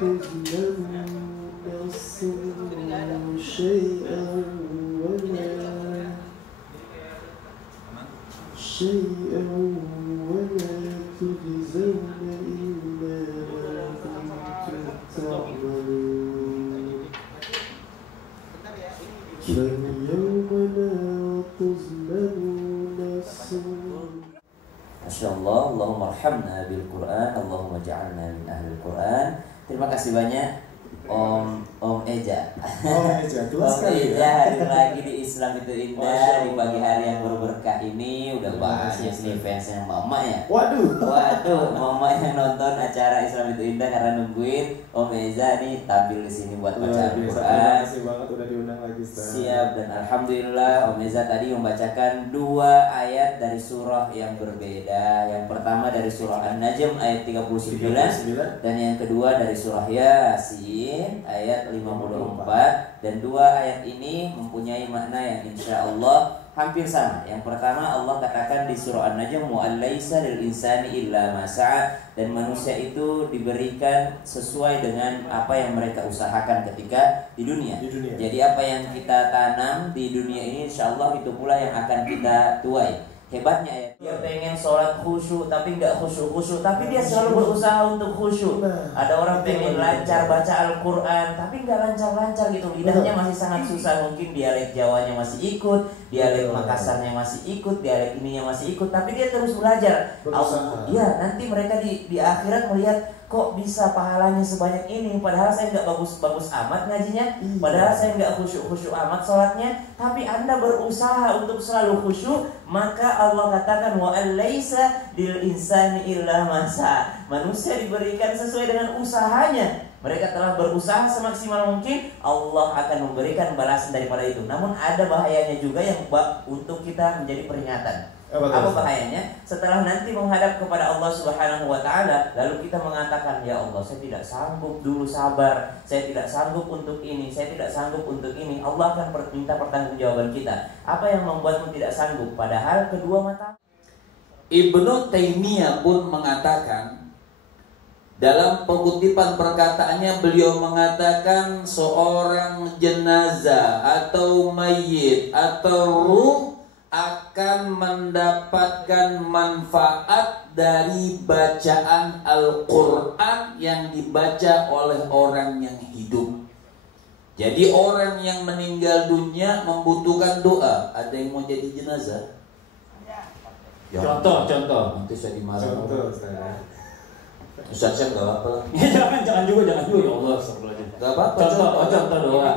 تظلم نفس شيئا ولا تجزون إلا ما كنتم تعملون فاليوم لا تظلم نفس. Masya Allah, Allahumma arhamna bil Quran, Allahumma ja'alna min ahlil Quran. Terima kasih banyak Om Eja. Om Eja hadir lagi di Islam itu Indah di pagi hari yang berberkah ini. Udah banyak nih fansnya mama ya. Waduh, mama yang nonton acara Islam itu Indah karena nungguin Om Eza nih tampil di sini buat baca Al-Quran. Terima kasih banget udah diundang lagi, Ustaz. Siap, dan alhamdulillah Om Eza tadi membacakan 2 ayat dari surah yang berbeda. Yang pertama dari surah An-Najm ayat 39 dan yang kedua dari surah Yasin ayat 54, dan 2 ayat ini mempunyai makna yang insya Allah hampir sama. Yang pertama Allah katakan di surah An-Najm wa alaysa lil insani illa ma sa'a, dan manusia itu diberikan sesuai dengan apa yang mereka usahakan ketika di dunia. Jadi apa yang kita tanam di dunia ini insya Allah itu pula yang akan kita tuai. Hebatnya ya, dia pengen sholat khusyuk tapi nggak khusyuk, tapi dia selalu berusaha untuk khusyuk. Ada orang pengen lancar baca Al-Quran tapi nggak lancar-lancar gitu, lidahnya masih sangat susah. Mungkin dialek Jawanya masih ikut, dialek Makassarnya masih ikut, dialek ininya masih ikut, tapi dia terus belajar. Iya, nanti mereka di akhirat melihat kok bisa pahalanya sebanyak ini, padahal saya nggak bagus-bagus amat ngajinya, padahal saya nggak khusyuk-khusyuk amat sholatnya, tapi Anda berusaha untuk selalu khusyuk. Maka Allah katakan wa alaysa lil insani illa ma sa'a, manusia diberikan sesuai dengan usahanya. Mereka telah berusaha semaksimal mungkin, Allah akan memberikan balasan daripada itu. Namun ada bahayanya juga yang untuk kita menjadi peringatan. Apa bahayanya? Setelah nanti menghadap kepada Allah Subhanahu wa taala, lalu kita mengatakan, ya Allah, saya tidak sanggup dulu sabar, saya tidak sanggup untuk ini, saya tidak sanggup untuk ini. Allah akan minta pertanggungjawaban kita. Apa yang membuatmu tidak sanggup? Padahal kedua mata. Ibnu Taimiyah pun mengatakan, dalam pengutipan perkataannya, beliau mengatakan seorang jenazah atau mayit atau ruh akan mendapatkan manfaat dari bacaan Al-Quran yang dibaca oleh orang yang hidup. Jadi orang yang meninggal dunia membutuhkan doa. Ada yang mau jadi jenazah? Contoh. Nanti saya dimarah. Ustaz nggak apa-apa. Jangan juga ya Allah. Nggak apa-apa. Contoh doa.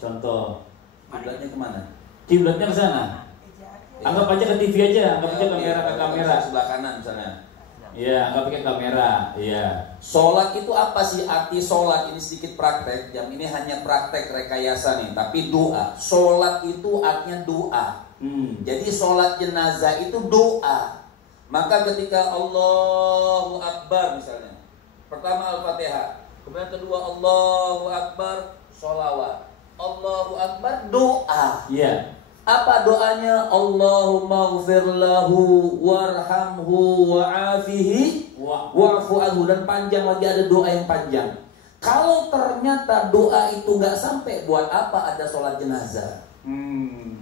Contoh. Kiblatnya kemana? Kiblatnya ke sana. Anggap aja ke TV aja, anggap aja kamera sebelah kanan misalnya. Iya, anggap pakai kamera. Iya. Sholat itu apa sih arti sholat? Ini sedikit praktek. Jam ini hanya praktek rekayasa nih, tapi doa. Sholat itu artinya doa. Jadi sholat jenazah itu doa. Maka ketika Allahu Akbar misalnya, pertama Al-Fatihah, kemudian kedua Allahu Akbar, sholawat. Allahu Akbar, doa. Iya. Apa doanya? Allahumma ghfir lahu warhamhu wa'afihi wa'fu anhu, dan panjang lagi, ada doa yang panjang. Kalau ternyata doa itu nggak sampai, buat apa ada sholat jenazah?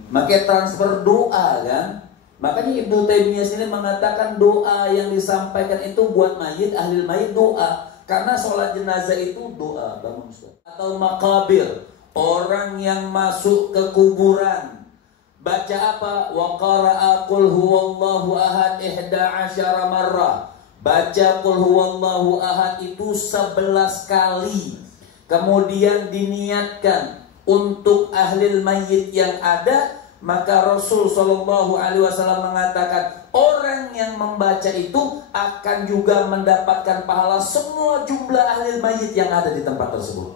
Makanya transfer doa kan. Makanya Ibnu Taimiyah sini mengatakan doa yang disampaikan itu buat mayit, ahli mayit doa. Karena sholat jenazah itu doa, bangun Ustaz. Atau makabir, orang yang masuk ke kuburan, baca apa? Wa qara'a qul huwallahu ahad 11 marrah. Baca qul huwallahu ahad itu 11 kali. Kemudian diniatkan untuk ahli mayit yang ada. Maka Rasul Shallallahu Alaihi Wasallam mengatakan, orang yang membaca itu akan juga mendapatkan pahala semua jumlah ahli mayit yang ada di tempat tersebut.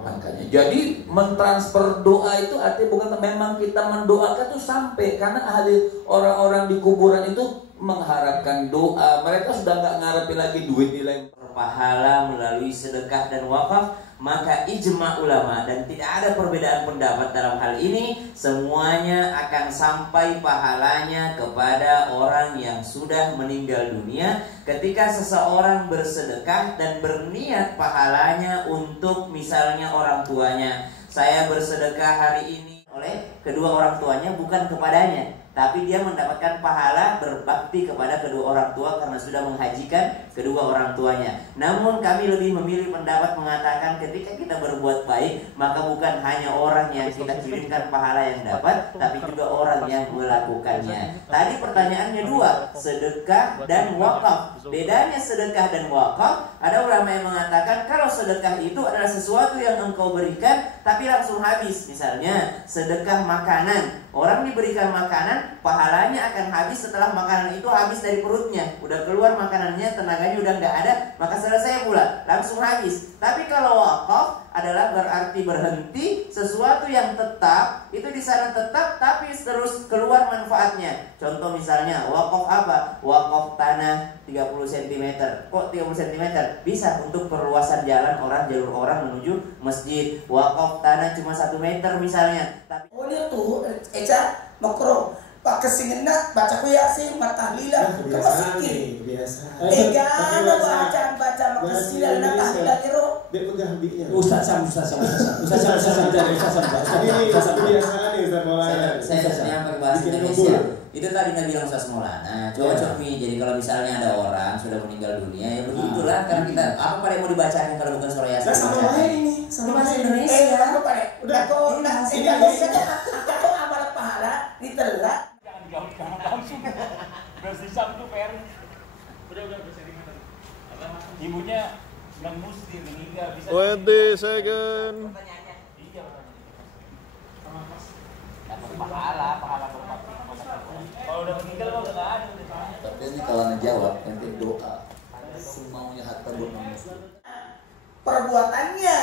Makanya, jadi mentransfer doa itu artinya bukan memang kita mendoakan itu sampai, karena ahli orang-orang di kuburan itu mengharapkan doa. Mereka sudah nggak ngarepin lagi duit nilai pahala melalui sedekah dan wakaf, maka ijma ulama dan tidak ada perbedaan pendapat dalam hal ini, semuanya akan sampai pahalanya kepada orang yang sudah meninggal dunia ketika seseorang bersedekah dan berniat pahalanya untuk misalnya orang tuanya. Saya bersedekah hari ini oleh kedua orang tuanya, bukan kepadanya, tapi dia mendapatkan pahala berbakti kepada kedua orang tua karena sudah menghajikan kedua orang tuanya. Namun kami lebih memilih pendapat mengatakan ketika kita berbuat baik, maka bukan hanya orang yang kita kirimkan pahala yang dapat, tapi juga orang yang melakukannya. Tadi pertanyaannya dua, sedekah dan wakaf. Bedanya sedekah dan wakaf, ada ulama yang mengatakan kalau sedekah itu adalah sesuatu yang engkau berikan tapi langsung habis. Misalnya sedekah makanan, orang diberikan makanan, pahalanya akan habis setelah makanan itu habis dari perutnya, udah keluar makanannya, tenaganya udah nggak ada, maka selesai pula, langsung habis. Tapi kalau wakaf adalah berarti berhenti, sesuatu yang tetap itu di sana tetap tapi terus keluar manfaatnya. Contoh misalnya wakaf apa? Wakaf tanah 30 cm. Kok 30 cm? Bisa untuk perluasan jalan orang, jalur orang menuju masjid. Wakaf tanah cuma 1 meter misalnya. Tapi dia tuh Eca makro Pak kesingena baca Yasin matahlila kemasiki egana baca makasilan tahlila iro Dia pegang habisnya. Ustaz Sam. Saya pakai bahasa Indonesia. Itu tadi Nabi bilang Ustaz Maulana. Cocok nih. Jadi kalau misalnya ada orang sudah meninggal dunia, ya begitulah. Karena kita apa pada yang mau dibacakan kalau bukan surah Yasin? Sama lain ini, sama bahasa lain. Indonesia. udah kok atau amal pahala ditelak. Jangan digaungkan langsung. Bersisam tuh PR. Udah bersering tadi. Ibunya nggak mesti meninggal bisa. 20 second. Iya. Dapat pahala berbakti. Kalau udah meninggal mah udah nggak ada. Tapi ini kalau ngejawab nanti doa. Semaunya hatta doa. Perbuatannya,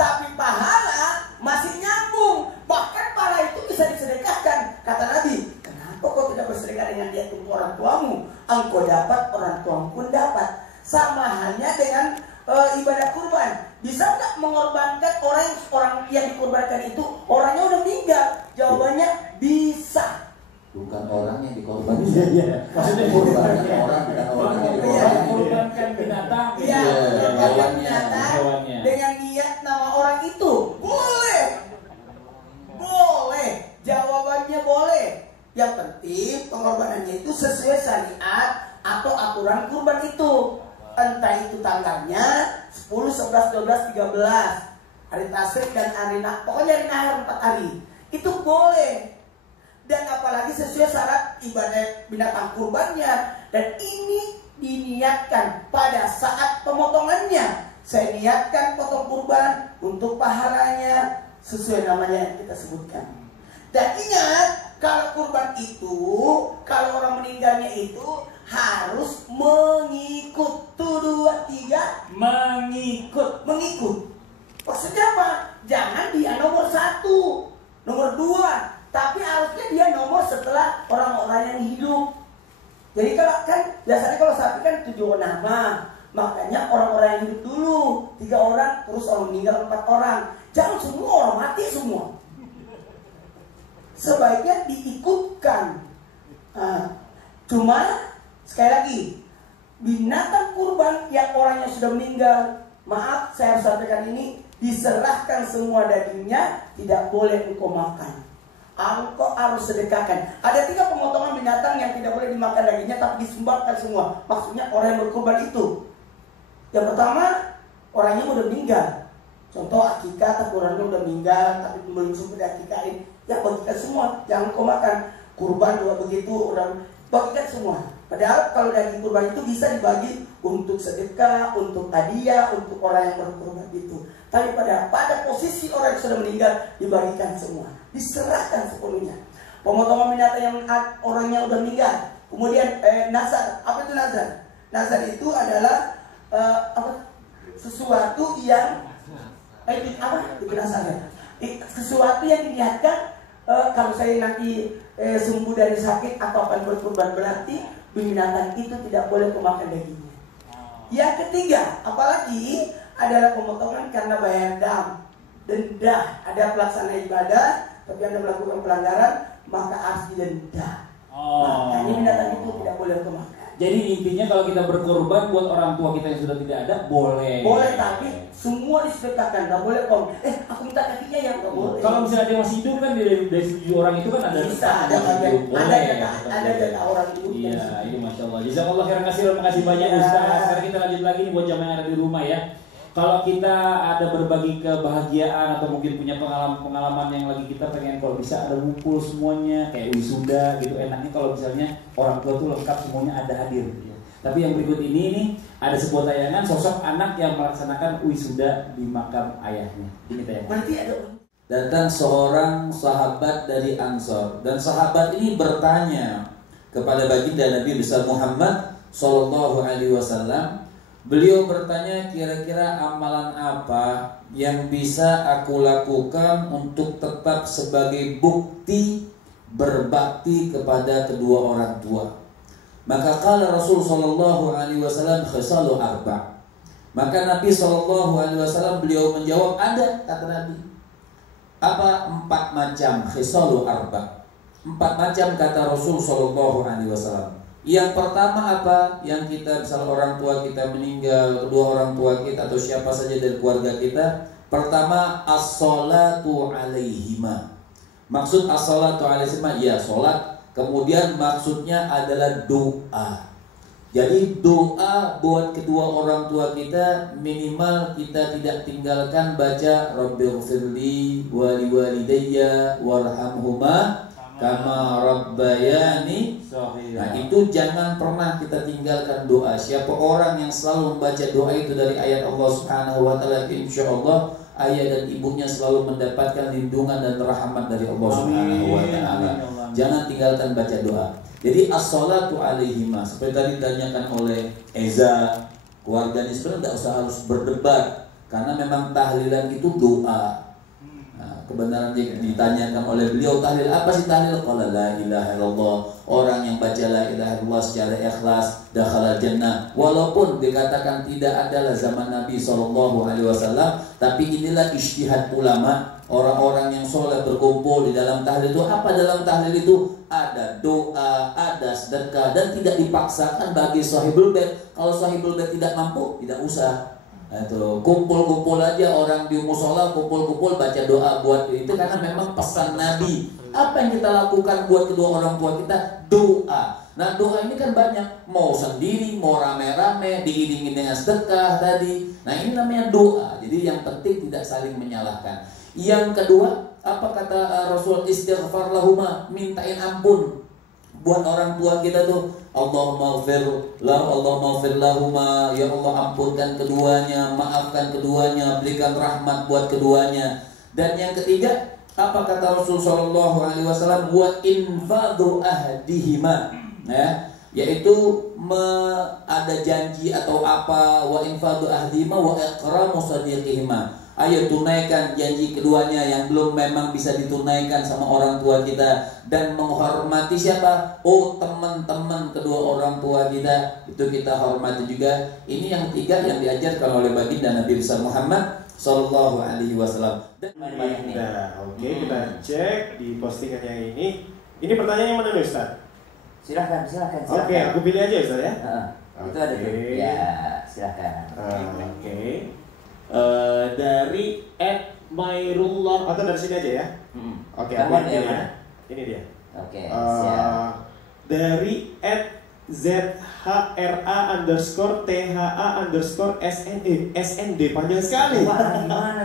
tapi pahala masih nyambung. Bahkan pahala itu bisa disedekahkan. Kata Nabi, kenapa kau tidak bersedekah dengan dia untuk orang tuamu? Engkau dapat, orang tuamu pun dapat. Sama halnya dengan ibadah kurban. Bisa nggak mengorbankan orang yang dikorbankan itu orangnya udah meninggal? Jawabannya bisa. Bukan orang yang dikorbankan. Iya. Maksudnya korbankan orang, bukan orang yang dikorbankan. Korbankan binatang. Iya, hewannya. binatang dengan niat nama orang itu boleh. Boleh. Jawabannya boleh. Yang penting pengorbanannya itu sesuai syariat atau aturan kurban itu. Entah itu tanggalnya 10, 11, 12, 13 hari tasrik dan hari pokoknya hari nahar 4 hari. Itu boleh. Dan apalagi sesuai syarat ibadah binatang kurbannya. Dan ini diniatkan pada saat pemotongannya. Saya niatkan potong kurban untuk pahalanya sesuai namanya yang kita sebutkan. Dan ingat, kalau kurban itu, kalau orang meninggalnya itu harus mengikut. 2, 3 mengikut. Maksudnya apa? Jangan dia nomor 1, nomor 2, tapi harusnya dia nomor setelah orang-orang yang hidup. Jadi kalau kan biasanya kalau sapi kan 7 nama, makanya orang-orang yang hidup dulu 3 orang, terus orang meninggal 4 orang. Jangan semua orang mati semua. Sebaiknya diikutkan. Cuma sekali lagi, binatang kurban yang orangnya sudah meninggal, maaf saya harus sampaikan ini, diserahkan semua dagingnya, tidak boleh engkau makan. Engkau harus sedekahkan. Ada 3 pemotongan binatang yang tidak boleh dimakan dagingnya tapi disumbangkan semua. Maksudnya orang yang berkurban itu. Yang pertama, orangnya udah meninggal. Contoh akikah, tapi orangnya udah meninggal tapi belum sempat diakikahin. Ya bagikan semua, jangan kau makan. Kurban juga begitu, orang bagikan semua. Padahal kalau daging kurban itu bisa dibagi untuk sedekah, untuk hadiah, untuk orang yang berkurban itu. Tapi pada posisi orang yang sudah meninggal dibagikan semua, diserahkan sepenuhnya. Pemotongan binatang yang orangnya udah meninggal. Kemudian nazar, apa itu nazar? Nazar itu adalah sesuatu yang sesuatu yang diniatkan. Kalau saya nanti sembuh dari sakit atau akan berkurban, berarti binatang itu tidak boleh memakan dagingnya. Yang ketiga, apalagi adalah pemotongan karena bayar denda. Ada pelaksana ibadah, tapi Anda melakukan pelanggaran, maka harus didenda. Makanya binatang itu tidak boleh kemakan. Jadi intinya kalau kita berkorban buat orang tua kita yang sudah tidak ada, boleh. Boleh, tapi semua disedekahkan, nggak boleh kok. Aku minta kakinya yang nggak boleh. Kalau misalnya dia masih hidup kan dari 7 orang itu kan ada. Bisa, ada jatah orang itu. Iya, itu masya Allah. Jazakallah khairan katsiran, terima kasih banyak Ustaz. Sekarang kita lanjut lagi nih buat jamaah yang ada di rumah ya. Kalau kita ada berbagi kebahagiaan atau mungkin punya pengalaman yang lagi kita pengen kalau bisa ada ngumpul semuanya kayak wisuda gitu, enaknya kalau misalnya orang tua tuh lengkap semuanya ada hadir. Tapi yang berikut ini nih ada sebuah tayangan sosok anak yang melaksanakan wisuda di makam ayahnya. Ini tayangan. Berarti ada. Datang seorang sahabat dari Ansor dan sahabat ini bertanya kepada baginda Nabi besar Muhammad Sallallahu Alaihi Wasallam. Beliau bertanya, kira-kira amalan apa yang bisa aku lakukan untuk tetap sebagai bukti berbakti kepada kedua orang tua. Maka kala Rasul sallallahu alaihi wasallam khisalu arba'. Maka Nabi sallallahu alaihi wasallam beliau menjawab, ada, kata Nabi. Apa? 4 macam khisalu arba'. 4 macam kata Rasul sallallahu alaihi wasallam. Yang pertama apa? Yang kita misalnya orang tua kita meninggal, kedua orang tua kita atau siapa saja dari keluarga kita, pertama as-salatu alaihima. Maksud as-salatu alaihima ya salat, kemudian maksudnya adalah doa. Jadi doa buat kedua orang tua kita minimal kita tidak tinggalkan baca Rabbighfirli wa liwalidayya warhamhuma kama rabbayani. Nah itu jangan pernah kita tinggalkan doa. Siapa orang yang selalu membaca doa itu dari ayat Allah Subhanahu wa taala, insyaallah ayah dan ibunya selalu mendapatkan lindungan dan rahmat dari Allah Subhanahu wa taala. Jangan tinggalkan baca doa. Jadi as-salatu alaihima seperti tadi ditanyakan oleh Eza, keluarganya sebenarnya tidak usah harus berdebat karena memang tahlilan itu doa. Kebenaran ditanyakan oleh beliau, tahlil apa sih tahlil? Qala la ilaha illallah. Orang yang baca la ilaha illallah secara ikhlas dakhala jannah. Walaupun dikatakan tidak adalah zaman Nabi SAW, tapi inilah ijtihad ulama. Orang-orang yang soleh berkumpul di dalam tahlil itu. Apa dalam tahlil itu? Ada doa, ada sedekah, dan tidak dipaksakan bagi sahibul bait. Kalau sahibul bait tidak mampu, tidak usah. Itu kumpul-kumpul aja orang di musola, kumpul-kumpul baca doa buat itu karena memang pesan Nabi. Apa yang kita lakukan buat kedua orang tua kita? Doa. Nah doa ini kan banyak, mau sendiri, mau rame-rame, diiringi dengan sedekah tadi. Nah ini namanya doa. Jadi yang penting tidak saling menyalahkan. Yang kedua, apa kata Rasul? Istighfar lahuma, mintain ampun buat orang tua kita tuh. Allahumma ighfir lahuma, ya Allah ampunkan keduanya, maafkan keduanya, berikan rahmat buat keduanya. Dan yang ketiga, apa kata Rasul sallallahu alaihi wasallam? Wa infadhu ahdihima, ya, yaitu ada janji atau apa, wa infadhu ahdihima wa ikramu sadiqihima. Ayo tunaikan janji keduanya yang belum memang bisa ditunaikan sama orang tua kita, dan menghormati siapa? Oh, teman-teman kedua orang tua kita, itu kita hormati juga. Ini yang tiga yang diajarkan oleh baginda Nabi besar Muhammad sallallahu alaihi wasallam. Oke, kita cek di postingan yang ini. Ini pertanyaan yang mana nih Ustaz? Silakan. Oke, aku pilih aja Ustaz ya. Itu ada tuh. Ya, silakan. Oke. Dari @mairullah atau dari sini aja ya. Oke, ini dia. Oke, siap. Dari @ZHRA_THA_SND panjang sekali. Gimana?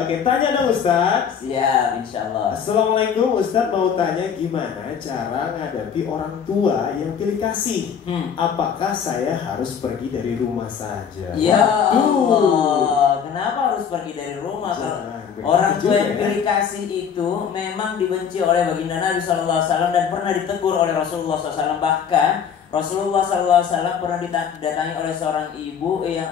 Oke, tanya dong Ustaz. Siap, insyaallah. Assalamualaikum Ustaz, mau tanya gimana cara menghadapi orang tua yang pilih kasih? Apakah saya harus pergi dari rumah saja? Ya Allah, kenapa harus pergi dari rumah? Orang tua yang pilih kasih itu memang dibenci oleh baginda Nabi SAW dan pernah ditegur oleh Rasulullah SAW. Bahkan Rasulullah SAW pernah didatangi oleh seorang ibu yang